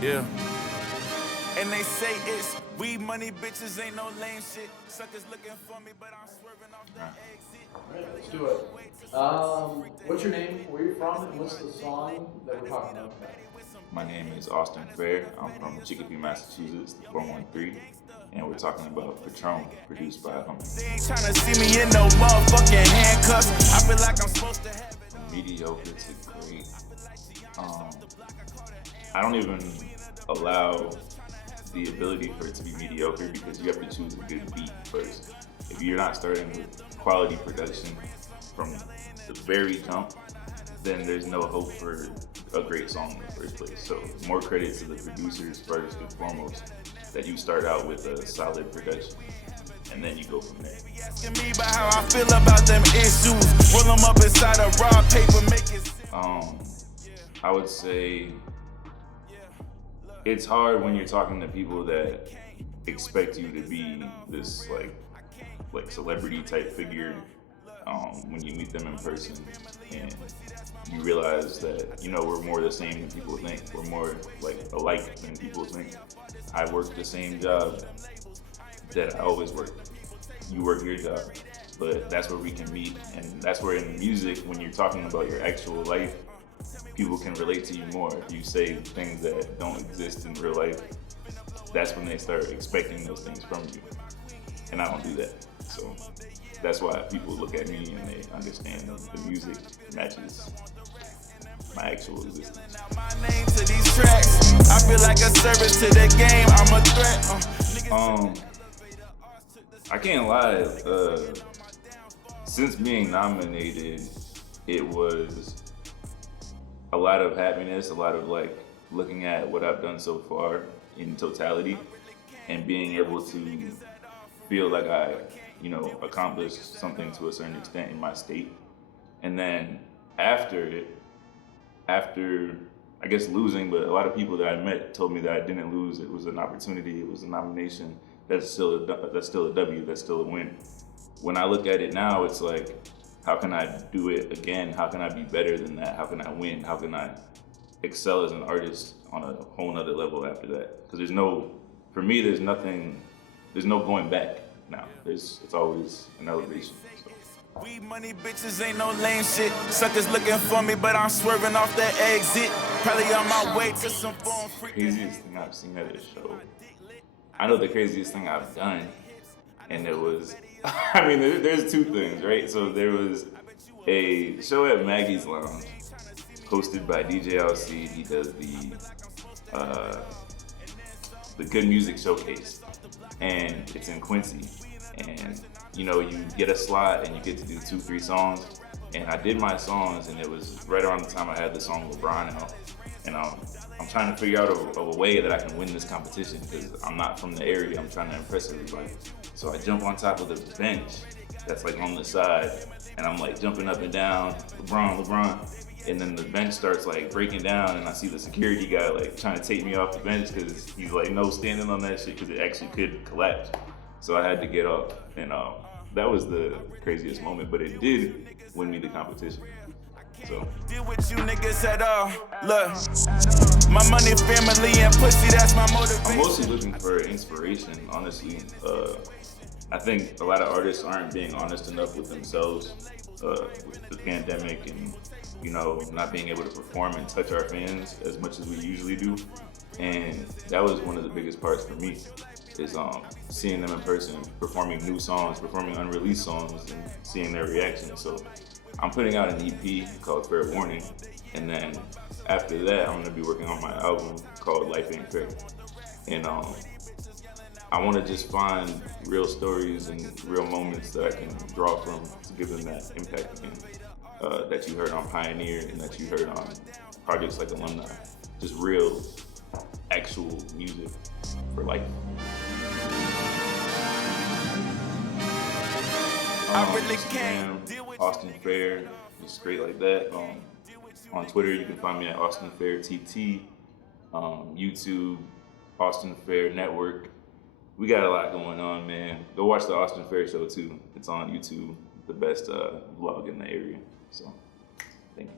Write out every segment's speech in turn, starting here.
Yeah. And they say it's weed money, bitches ain't no lame shit. Suckers looking for me, but I'm swerving off the exit. All right, let's do it. What's your name? Where you from? And what's the song that we're talking about tonight? My name is Austin Fair. I'm from Chicopee, Massachusetts, the 413, and we're talking about Patron, produced by Humbeats. They ain't tryna see me in no motherfucking handcuffs. I feel like I'm supposed to have it. Mediocre to great. I don't even allow the ability for it to be mediocre because you have to choose a good beat first. If you're not starting with quality production from the very jump, then there's no hope for a great song in the first place. So more credit to the producers first and foremost, that you start out with a solid production and then you go from there. Asking me about how I feel about them issues. Roll them up inside a raw paper, make it. I would say it's hard when you're talking to people that expect you to be this like celebrity type figure when you meet them in person and you realize that, you know, we're more the same than people think. We're more like alike than people think. I work the same job that I always work. You work your job, but that's where we can meet. And that's where in music, when you're talking about your actual life, people can relate to you more. If you say things that don't exist in real life, that's when they start expecting those things from you. And I don't do that. So that's why people look at me and they understand the music matches my actual existence. My name to these tracks. I feel like a service to the game. I'm a threat. I can't lie. Since being nominated, it was a lot of happiness, a lot of like looking at what I've done so far in totality and being able to feel like I, you know, accomplished something to a certain extent in my state. And then after I guess losing, but a lot of people that I met told me that I didn't lose. It was an opportunity. It was a nomination. That's still a W. That's still a win. When I look at it now, it's like, how can I do it again? How can I be better than that? How can I win? How can I excel as an artist on a whole nother level after that? Because for me, there's no going back now. It's always an elevation. So. Weed money, bitches ain't no lame shit. Suckers looking for me, but I'm swerving off the exit. Probably on my way to some phone freak. Craziest thing I've seen at a show. I know the craziest thing I've done, and it was, I mean, there's two things, right? So there was a show at Maggie's Lounge, hosted by DJ LC. He does the Good Music Showcase, and it's in Quincy. And you know, you get a slot and you get to do 2-3 songs. And I did my songs, and it was right around the time I had the song LeBron out. And I'm trying to figure out a way that I can win this competition because I'm not from the area. I'm trying to impress everybody. So I jump on top of the bench that's like on the side, and I'm like jumping up and down, LeBron. And then the bench starts like breaking down, and I see the security guy like trying to take me off the bench because he's like, no standing on that shit because it actually could collapse. So I had to get up, and that was the craziest moment, but it did win me the competition. So. Deal with you niggas at all. Look, my money, family, and pussy, that's my motivation. I'm mostly looking for inspiration, honestly. I think a lot of artists aren't being honest enough with themselves with the pandemic and, you know, not being able to perform and touch our fans as much as we usually do. And that was one of the biggest parts for me, is seeing them in person, performing new songs, performing unreleased songs, and seeing their reaction. So I'm putting out an EP called Fair Warning, and then after that, I'm gonna be working on my album called Life Ain't Fair. And I wanna just find real stories and real moments that I can draw from to give them that impact again, that you heard on Pioneer and that you heard on projects like Alumni. Just real, actual music for life. I really can't deal with Austin Fair, just straight like that. On Twitter, you can find me at Austin Fair TT. YouTube, Austin Fair Network. We got a lot going on, man. Go watch the Austin Fair show too. It's on YouTube, the best vlog in the area. So, thank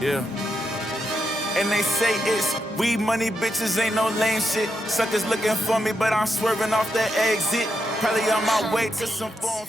you. Yeah. And they say it's we money bitches, ain't no lame shit. Suckers looking for me, but I'm swerving off the exit. Probably on my way to some phone.